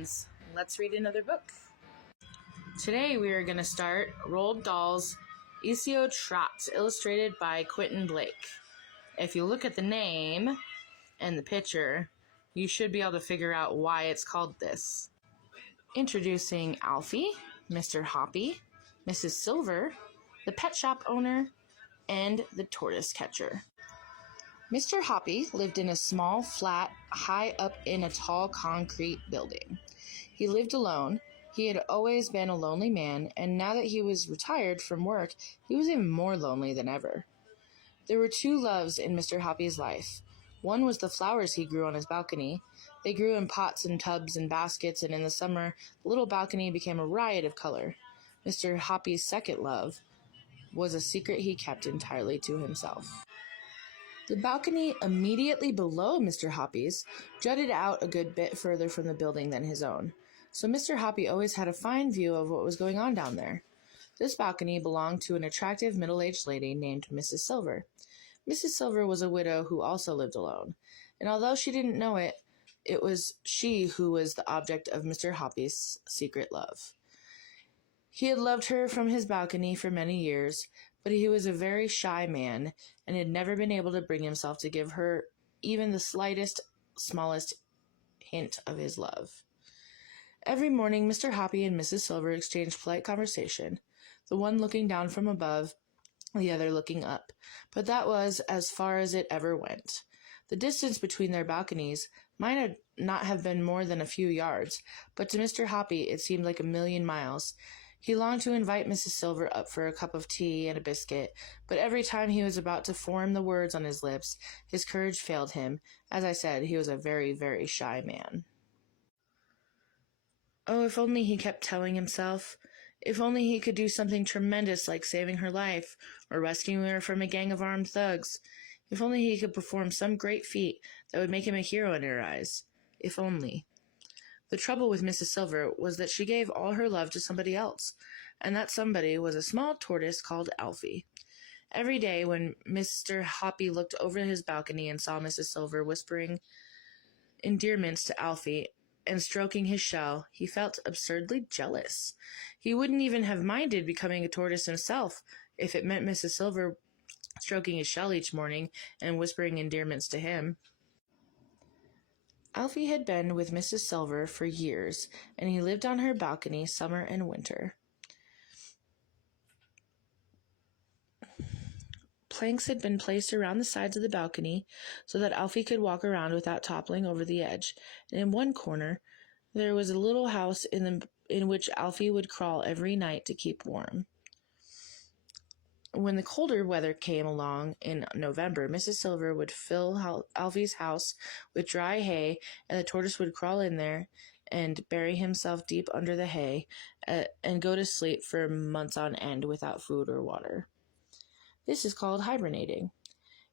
friends, let's read another book. Today we are going to start Roald Dahl's Esio, Trot, illustrated by Quentin Blake. If you look at the name and the picture, you should be able to figure out why it's called this. Introducing Alfie, Mr. Hoppy, Mrs. Silver, the pet shop owner, and the tortoise catcher. Mr. Hoppy lived in a small flat high up in a tall concrete building. He lived alone. He had always been a lonely man, and now that he was retired from work, he was even more lonely than ever. There were two loves in Mr. Hoppy's life. One was the flowers he grew on his balcony. They grew in pots and tubs and baskets, and in the summer, the little balcony became a riot of color. Mr. Hoppy's second love was a secret he kept entirely to himself. The balcony immediately below Mr. Hoppy's jutted out a good bit further from the building than his own, so Mr. Hoppy always had a fine view of what was going on down there. This balcony belonged to an attractive middle-aged lady named Mrs. Silver. Mrs. Silver was a widow who also lived alone, and although she didn't know it, it was she who was the object of Mr. Hoppy's secret love. He had loved her from his balcony for many years, but he was a very shy man and had never been able to bring himself to give her even the smallest hint of his love. Every morning, Mr. Hoppy and Mrs. Silver exchanged polite conversation, the one looking down from above, the other looking up, but that was as far as it ever went. The distance between their balconies might not have been more than a few yards, but to Mr. Hoppy it seemed like a million miles. He longed to invite Mrs. Silver up for a cup of tea and a biscuit, but every time he was about to form the words on his lips, his courage failed him. As I said, he was a very, very shy man. Oh, if only he kept telling himself. If only he could do something tremendous like saving her life, or rescuing her from a gang of armed thugs. If only he could perform some great feat that would make him a hero in her eyes. If only. The trouble with Mrs. Silver was that she gave all her love to somebody else, and that somebody was a small tortoise called Alfie. Every day when Mr. Hoppy looked over his balcony and saw Mrs. Silver whispering endearments to Alfie and stroking his shell, he felt absurdly jealous. He wouldn't even have minded becoming a tortoise himself if it meant Mrs. Silver stroking his shell each morning and whispering endearments to him. Alfie had been with Mrs. Silver for years, and he lived on her balcony summer and winter. Planks had been placed around the sides of the balcony so that Alfie could walk around without toppling over the edge, and in one corner there was a little house in which Alfie would crawl every night to keep warm. When the colder weather came along in November, Mrs. Silver would fill Alfie's house with dry hay, and the tortoise would crawl in there and bury himself deep under the hay and go to sleep for months on end without food or water. This is called hibernating.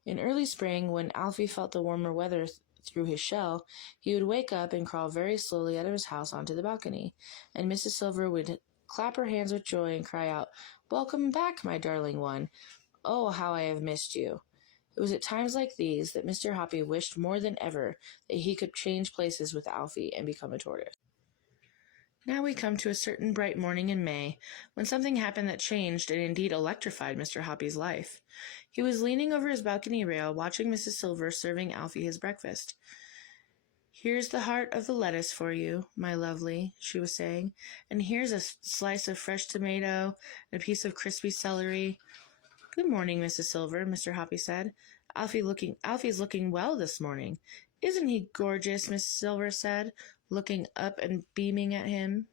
In early spring, when Alfie felt the warmer weather through his shell, he would wake up and crawl very slowly out of his house onto the balcony, and Mrs. Silver would clap her hands with joy and cry out, "Welcome back, my darling one. Oh, how I have missed you." It was at times like these that Mr. Hoppy wished more than ever that he could change places with Alfie and become a tortoise. Now we come to a certain bright morning in May, when something happened that changed and indeed electrified Mr. Hoppy's life. He was leaning over his balcony rail, watching Mrs. Silver serving Alfie his breakfast. "Here's the heart of the lettuce for you, my lovely," she was saying, "and here's a slice of fresh tomato and a piece of crispy celery." "Good morning, Mrs. Silver," Mr. Hoppy said. Alfie's looking well this morning." "Isn't he gorgeous?" Mrs. Silver said, looking up and beaming at him.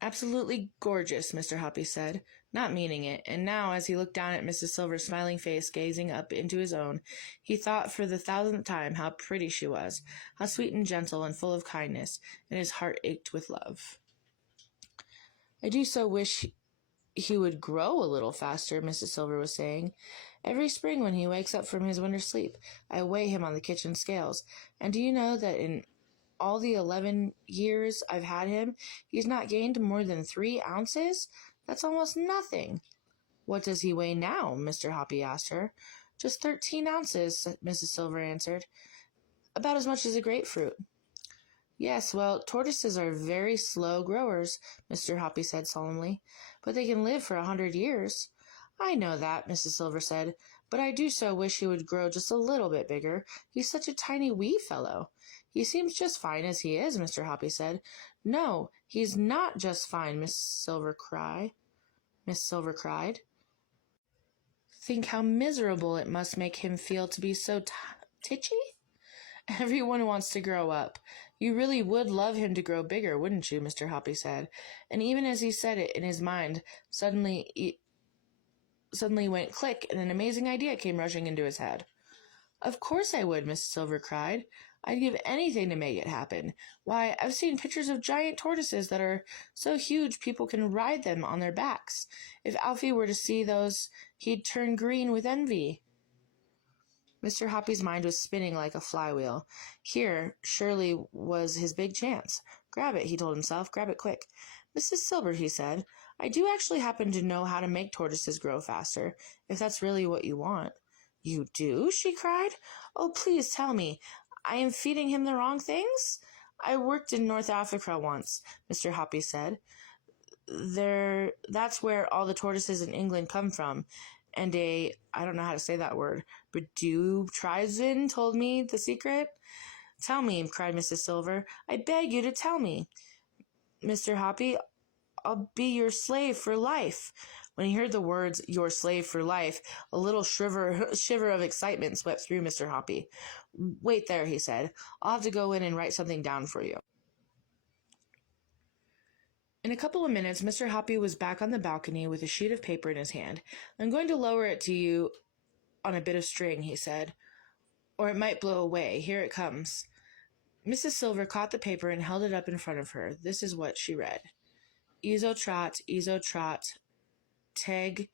"Absolutely gorgeous," Mr. Hoppy said, not meaning it, and now, as he looked down at Mrs. Silver's smiling face gazing up into his own, he thought for the 1000th time how pretty she was, how sweet and gentle and full of kindness, and his heart ached with love. "I do so wish he would grow a little faster," Mrs. Silver was saying. "Every spring when he wakes up from his winter sleep, I weigh him on the kitchen scales, and do you know that in all the 11 years I've had him, he's not gained more than 3 ounces? That's almost nothing." "What does he weigh now?" Mr. Hoppy asked her. "Just 13 ounces, Mrs. Silver answered. "About as much as a grapefruit." Yes, well, tortoises are very slow growers, Mr. Hoppy said solemnly, but they can live for 100 years. I know that, Mrs. Silver said, but I do so wish he would grow just a little bit bigger. He's such a tiny wee fellow. He seems just fine as he is, Mr. Hoppy said. No, he's not just fine, Miss Silver cried. Think how miserable it must make him feel to be so titchy? Everyone wants to grow up. You really would love him to grow bigger, wouldn't you? Mr. Hoppy said. And even as he said it in his mind, suddenly went click, and an amazing idea came rushing into his head. Of course I would, Miss Silver cried. I'd give anything to make it happen. Why, I've seen pictures of giant tortoises that are so huge people can ride them on their backs. If Alfie were to see those, he'd turn green with envy. Mr. Hoppy's mind was spinning like a flywheel. Here, surely, was his big chance. Grab it, he told himself. Grab it quick. Mrs. Silver, he said, I do actually happen to know how to make tortoises grow faster, if that's really what you want. You do? She cried. Oh, please tell me. I am feeding him the wrong things? I worked in North Africa once, Mr. Hoppy said. That's where all the tortoises in England come from. And I don't know how to say that word, Badoo tribesman told me the secret. Tell me, cried Mrs. Silver. I beg you to tell me. Mr. Hoppy, I'll be your slave for life. When he heard the words, your slave for life, a little shiver of excitement swept through Mr. Hoppy. Wait there, he said. I'll have to go in and write something down for you. In a couple of minutes, Mr. Hoppy was back on the balcony with a sheet of paper in his hand. I'm going to lower it to you on a bit of string, he said, or it might blow away. Here it comes. Mrs. Silver caught the paper and held it up in front of her. This is what she read. Esio Trot, Teg,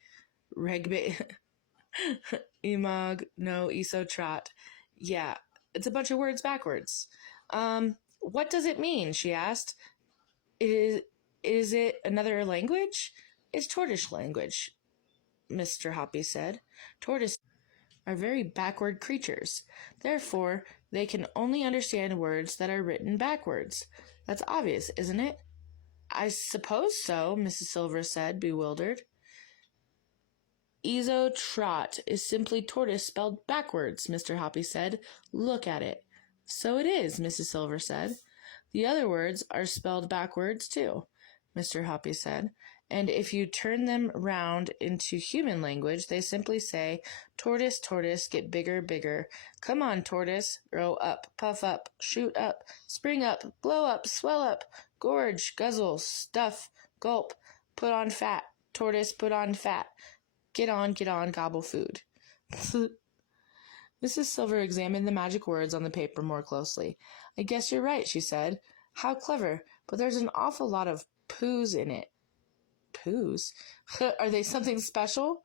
Regbe, Imag, no, Esio Trot. Yeah, it's a bunch of words backwards. What does it mean? She asked. Is it another language? It's tortoise language, Mr. Hoppy said. Tortoises are very backward creatures. Therefore, they can only understand words that are written backwards. That's obvious, isn't it? I suppose so, Mrs. Silver said, bewildered. Esio Trot is simply tortoise spelled backwards, Mr. Hoppy said. Look at it. So it is, Mrs. Silver said. The other words are spelled backwards, too, Mr. Hoppy said. And if you turn them round into human language, they simply say, tortoise, tortoise, get bigger, bigger. Come on, tortoise, grow up, puff up, shoot up, spring up, blow up, swell up, gorge, guzzle, stuff, gulp, put on fat, tortoise, put on fat. Get on, gobble food. Mrs. Silver examined the magic words on the paper more closely. I guess you're right, she said. How clever, but there's an awful lot of poos in it. Poos? Are they something special?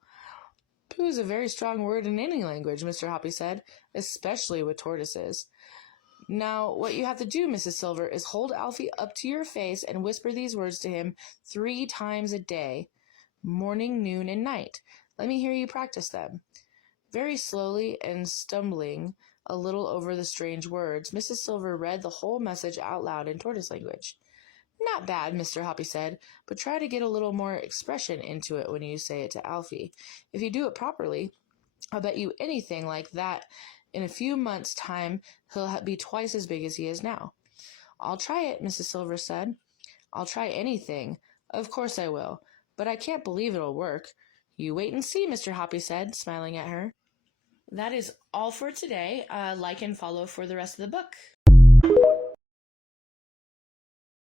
Poo is a very strong word in any language, Mr. Hoppy said, especially with tortoises. Now, what you have to do, Mrs. Silver, is hold Alfie up to your face and whisper these words to him 3 times a day, morning, noon, and night. Let me hear you practice them. Very slowly and stumbling a little over the strange words, Mrs. Silver read the whole message out loud in tortoise language. Not bad, Mr. Hoppy said, but try to get a little more expression into it when you say it to Alfie. If you do it properly, I'll bet you anything like that in a few months' time he'll be twice as big as he is now. I'll try it, Mrs. Silver said. I'll try anything. Of course I will, but I can't believe it'll work. You wait and see, Mr. Hoppy said, smiling at her. That is all for today. Like and follow for the rest of the book.